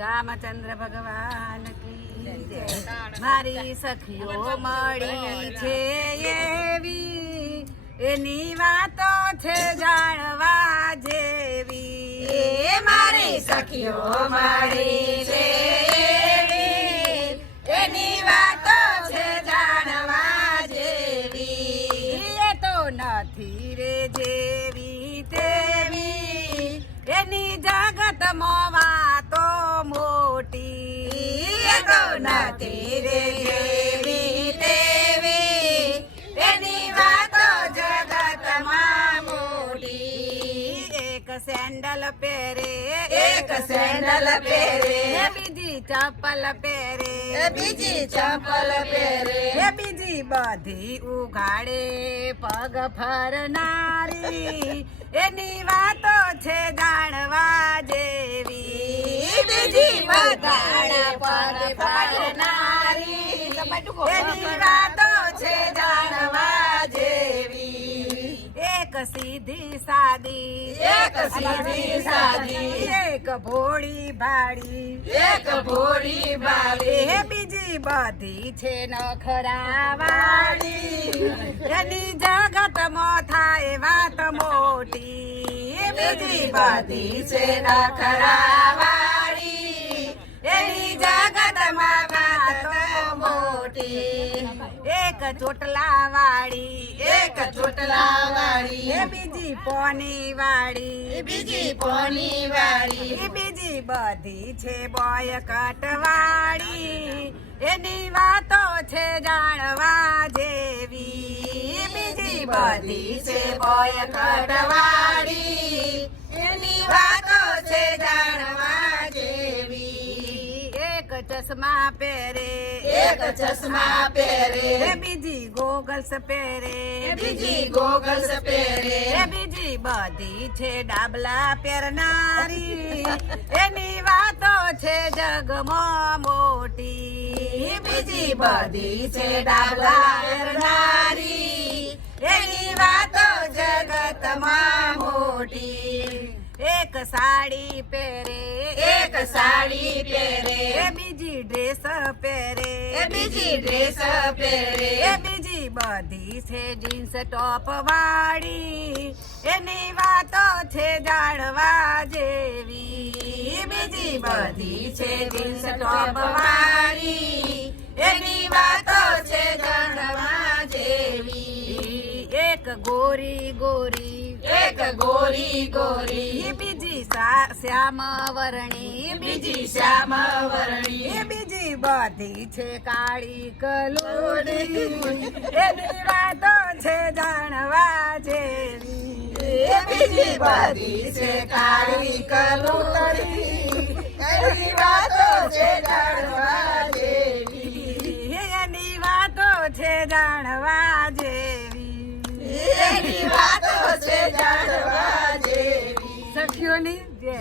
રામચંદ્ર ભગવાન મારી સખીઓ મળી છે એવી એની વાતો છે જાણવા જેવી. મારી સખીઓ મળી છે એની વાતો છે જાણવા જેવી. એ તો નથી રે જેવી તેવી. એની જાગત વાતો મોટી એ નથી રે જેવી તેવી, વાતો જગતમાં મોટી. એક સેન્ડલ પહેરે એક સેન્ડલ પહેરે, એ બીજી ચપ્પલ પહેરે. એ બીજી ચંપલ પહેરે. એ બીજી બધી ઉઘાડે પગ ફરનારી. એની વાતો છે જાણવા જેવી. બીજી બધાને પગ ફરનારી એની વાતો છે જાણવા જેવી. એક સીધી સાદી. એક સીધી સાદી, એક ભોળી ભાડી એક ભોળી બાળી એ બીજી બધી છે નખરાવાળી. એની જગતમાં થાય વાત મોટી. એ બીજી બધી છે નખરાવાળી. ચોટલા વાળી એક ચોટલા વાળી એ બીજી પોની વાળી બીજી પોની વાળી એ બીજી બધી છે બોય કટવાળી. એની વાતો છે જાણવા જેવી. બીજી બધી છે બોય કટવાળી. એની વાતો છે જાણવા જેવી. એક ચશ્મા પહેરે એક ચશ્મા પહેરે એ બીજી ગોગલ્સ પહેરે બીજી ગોગલ્સ પહેરે બીજી બધી છે ડાબલા પહેરનારી એની વાતો છે જગમાં મોટી. બીજી બધી છે ડાબલા પહેરનારી એની વાતો જગતમાં મોટી. એક સાડી પહેરે એક સાડી પહેરે. એ બીજી ડ્રેસ પહેરે. એ બીજી ડ્રેસ પહેરે. એ બીજી બધી છે જીન્સ ટોપ વાળી. એની વાતો છે જાણવા જેવી. બીજી બધી છે જીન્સ ટોપ વાળી. એની વાતો છે ગોરી ગોરી એક ગોરી ગોરી બીજી શ્યામ વરણી બીજી શ્યામ વરણી બીજી બધી છે કાળી કલોડી એની વાતો છે જાણવા જેવી બીજી બધી છે કાળી કલોડી એની વાતો છે સખીઓની જય